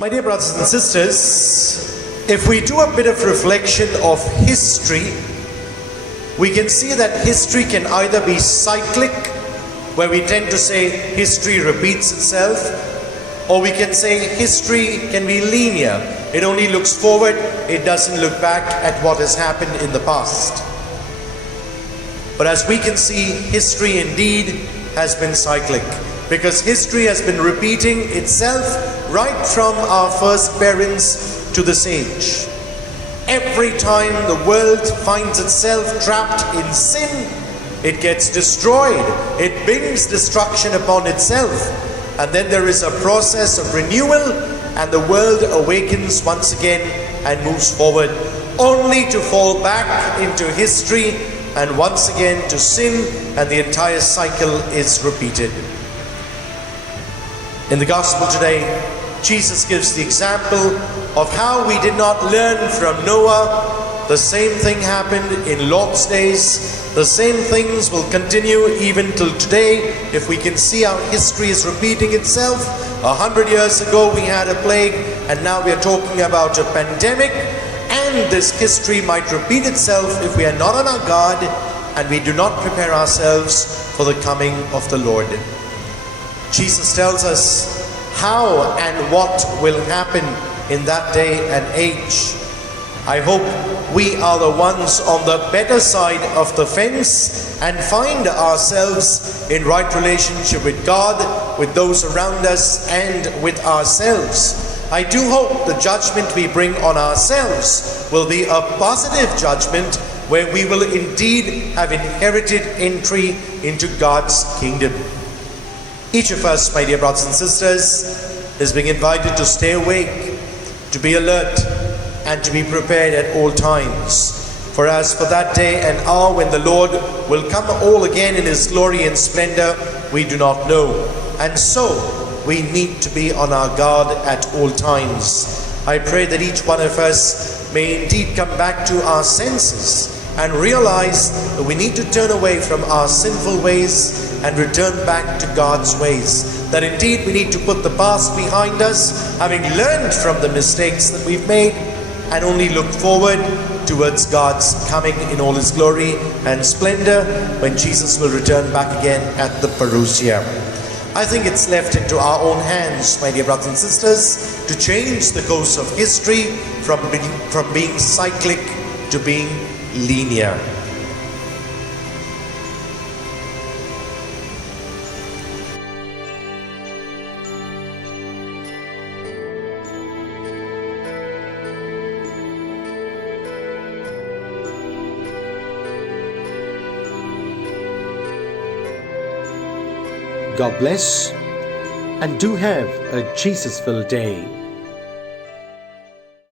My dear brothers and sisters, if we do a bit of reflection of history, we can see that history can either be cyclic, where we tend to say history repeats itself, or we can say history can be linear. It only looks forward, it doesn't look back at what has happened in the past. But as we can see, history indeed has been cyclic, because history has been repeating itself right from our first parents to this age. Every time the world finds itself trapped in sin, it gets destroyed. It brings destruction upon itself. And then there is a process of renewal, and the world awakens once again and moves forward, only to fall back into history and once again to sin, and the entire cycle is repeated. In the gospel today, Jesus gives the example of how we did not learn from Noah. The same thing happened in Lot's days. The same things will continue even till today. If we can see our history is repeating itself. 100 years ago we had a plague, and now we are talking about a pandemic. And this history might repeat itself if we are not on our guard and we do not prepare ourselves for the coming of the Lord. Jesus tells us how and what will happen in that day and age. I hope we are the ones on the better side of the fence and find ourselves in right relationship with God, with those around us, and with ourselves. I do hope the judgment we bring on ourselves will be a positive judgment, where we will indeed have inherited entry into God's kingdom. Each of us, my dear brothers and sisters, is being invited to stay awake, to be alert, and to be prepared at all times. For as for that day and hour when the Lord will come all again in His glory and splendor, we do not know. And so, we need to be on our guard at all times. I pray that each one of us may indeed come back to our senses and realize that we need to turn away from our sinful ways and return back to God's ways. That indeed we need to put the past behind us, having learned from the mistakes that we've made, and only look forward towards God's coming in all His glory and splendor when Jesus will return back again at the parousia. I think it's left into our own hands, my dear brothers and sisters, to change the course of history from being cyclic to being linear. God bless, and do have a Jesus-filled day.